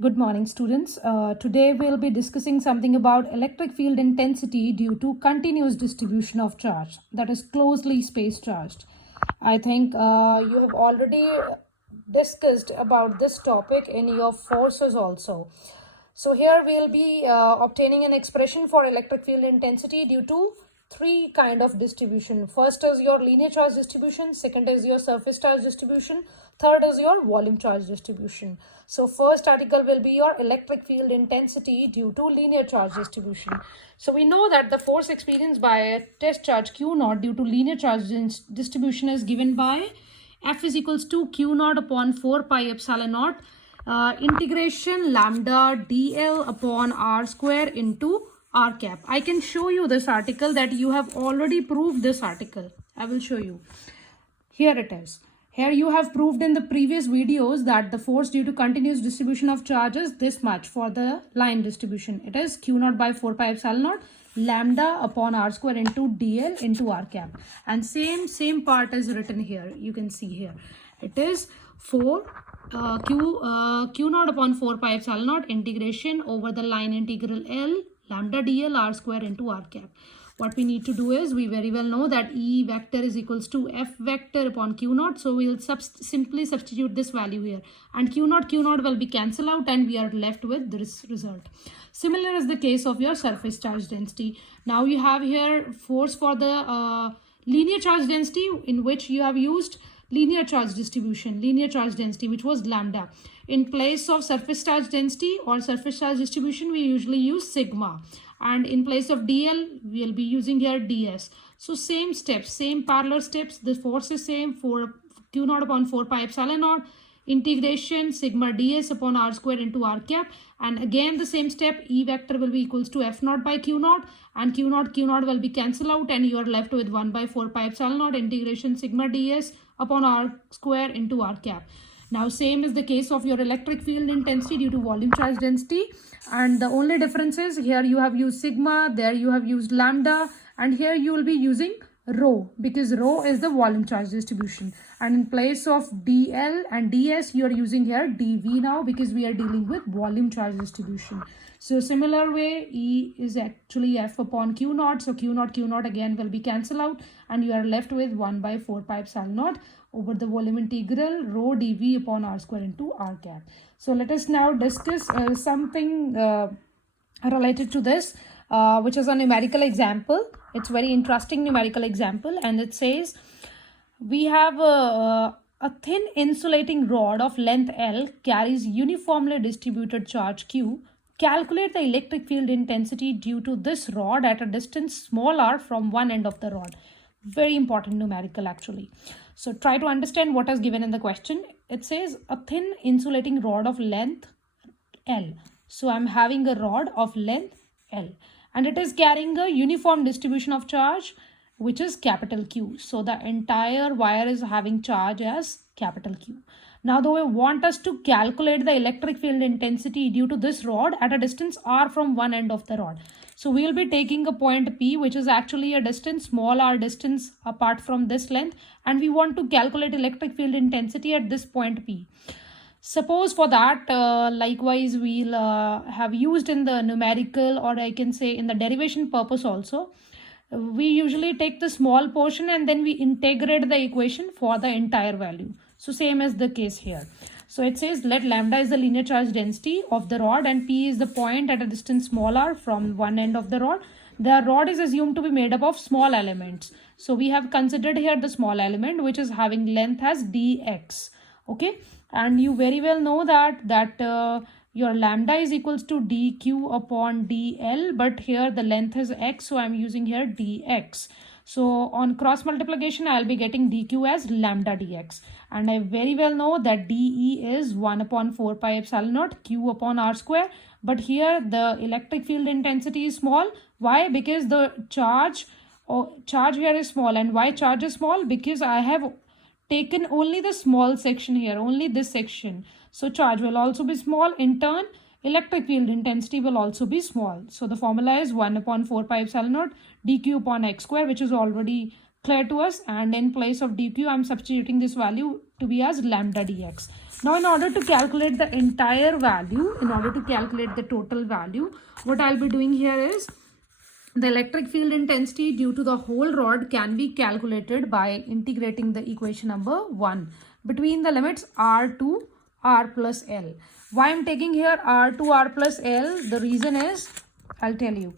Good morning, students. Today we'll be discussing something about electric field intensity due to continuous distribution of charge, that is closely space charged. I think you have already discussed about this topic in your forces also. So here we'll be obtaining an expression for electric field intensity due to three kind of distribution. First is your linear charge distribution, second is your surface charge distribution, third is your volume charge distribution. So first article will be your electric field intensity due to linear charge distribution. So we know that the force experienced by a test charge Q naught due to linear charge distribution is given by F is equals to Q naught upon 4 pi epsilon naught integration lambda dl upon r square into r cap. I can show you this article that you have already proved this article. I will show you. Here it is. Here you have proved in the previous videos that the force due to continuous distribution of charges this much for the line distribution. It is Q naught by 4 pi epsilon naught lambda upon r square into dl into r cap. And same part is written here. You can see here. It is 4 q naught upon 4 pi epsilon naught integration over the line integral L lambda dl r square into r cap. What we need to do is, we very well know that E vector is equals to F vector upon Q naught. So we will simply substitute this value here. And Q naught will be cancelled out and we are left with this result. Similar is the case of your surface charge density. Now you have here force for the linear charge density, in which you have used linear charge density, which was lambda. In place of surface charge density or surface charge distribution, we usually use sigma. And in place of dl, we'll be using here ds. So same steps, same parallel steps. The force is same for Q naught upon 4 pi epsilon naught integration sigma ds upon r square into r cap. And again the same step, E vector will be equals to F naught by Q naught, and Q naught will be cancelled out and you are left with 1 by 4 pi epsilon naught integration sigma ds upon r square into r cap. Now same is the case of your electric field intensity due to volume charge density, and the only difference is here you have used sigma, there you have used lambda, and here you will be using rho, because rho is the volume charge distribution. And in place of dl and ds, you are using here dv now, because we are dealing with volume charge distribution. So similar way, E is actually F upon Q naught. So Q naught again will be cancelled out and you are left with 1 by 4 pi epsilon naught over the volume integral rho dv upon r square into r cap. So let us now discuss something related to this, which is a numerical example. It's very interesting numerical example, and it says we have a thin insulating rod of length L carries uniformly distributed charge Q. Calculate the electric field intensity due to this rod at a distance small r from one end of the rod. Very important numerical actually. So try to understand what is given in the question. It says a thin insulating rod of length L. So I'm having a rod of length L and it is carrying a uniform distribution of charge, which is capital Q. So the entire wire is having charge as capital Q. Now they want us to calculate the electric field intensity due to this rod at a distance r from one end of the rod. So we will be taking a point P, which is actually a distance, small r distance apart from this length, and we want to calculate electric field intensity at this point P. Suppose for that, likewise we'll have used in the numerical, or I can say in the derivation purpose also. We usually take the small portion and then we integrate the equation for the entire value. So same as the case here. So it says let lambda is the linear charge density of the rod and P is the point at a distance small r from one end of the rod. The rod is assumed to be made up of small elements. So we have considered here the small element, which is having length as dx. Okay, and you very well know that your lambda is equals to dq upon dl, but here the length is x, so I'm using here dx. So on cross multiplication, I'll be getting dq as lambda dx. And I very well know that de is 1 upon 4 pi epsilon naught q upon r square. But here the electric field intensity is small. Why? Because the charge here is small. And why charge is small? Because I have taken only the small section here, only this section. So charge will also be small. In turn, electric field intensity will also be small. So the formula is 1 upon 4 pi epsilon naught dq upon x square, which is already clear to us, and in place of dq I'm substituting this value to be as lambda dx. Now in order to calculate the entire value, in order to calculate the total value, what I'll be doing here is the electric field intensity due to the whole rod can be calculated by integrating the equation number 1 between the limits r to r plus l. Why I'm taking here r to r plus l? The reason is, I'll tell you.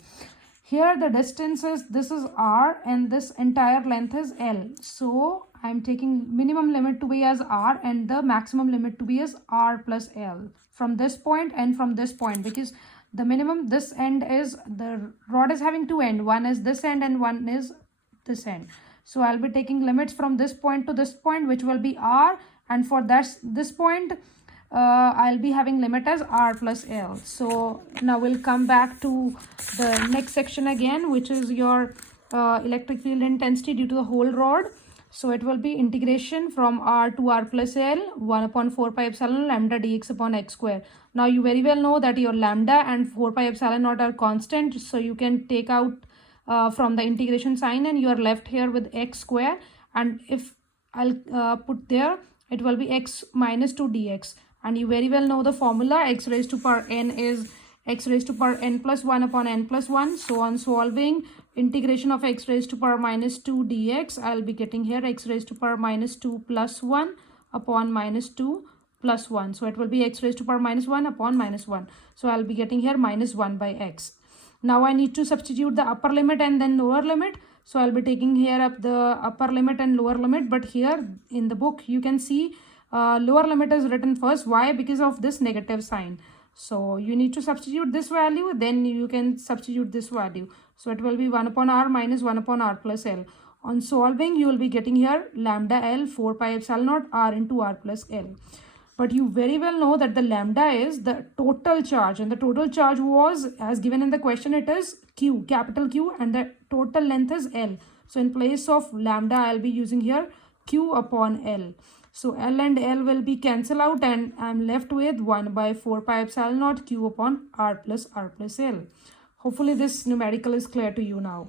Here the distance is, this is r and this entire length is l. So I'm taking minimum limit to be as r and the maximum limit to be as r plus l from this point and from this point, because the minimum, this end is, the rod is having two ends, one is this end and one is this end. So I'll be taking limits from this point to this point, which will be r, and for this point I'll be having limit as r plus l. So now we'll come back to the next section again, which is your electric field intensity due to the whole rod. So it will be integration from r to r plus l, 1 upon 4 pi epsilon lambda dx upon x square. Now you very well know that your lambda and 4 pi epsilon naught are constant, so you can take out from the integration sign and you are left here with x square, and if I'll put there, it will be x minus 2 dx. And you very well know the formula, x raised to power n is x raised to power n plus 1 upon n plus 1. So on solving integration of x raised to power minus 2 dx, I'll be getting here x raised to power minus 2 plus 1 upon minus 2 plus 1. So it will be x raised to power minus 1 upon minus 1. So I'll be getting here minus 1 by x. Now I need to substitute the upper limit and then lower limit. So I'll be taking here up the upper limit and lower limit, but here in the book you can see lower limit is written first. Why? Because of this negative sign. So you need to substitute this value, then you can substitute this value. So it will be 1 upon r minus 1 upon r plus l. On solving, you will be getting here lambda l 4 pi epsilon naught r into r plus l. But you very well know that the lambda is the total charge, and the total charge was, as given in the question, it is q, capital Q, and the total length is l. So in place of lambda, I'll be using here q upon l. So L and L will be cancel out, and I'm left with 1 by 4 pi epsilon naught q upon r plus L. Hopefully this numerical is clear to you now.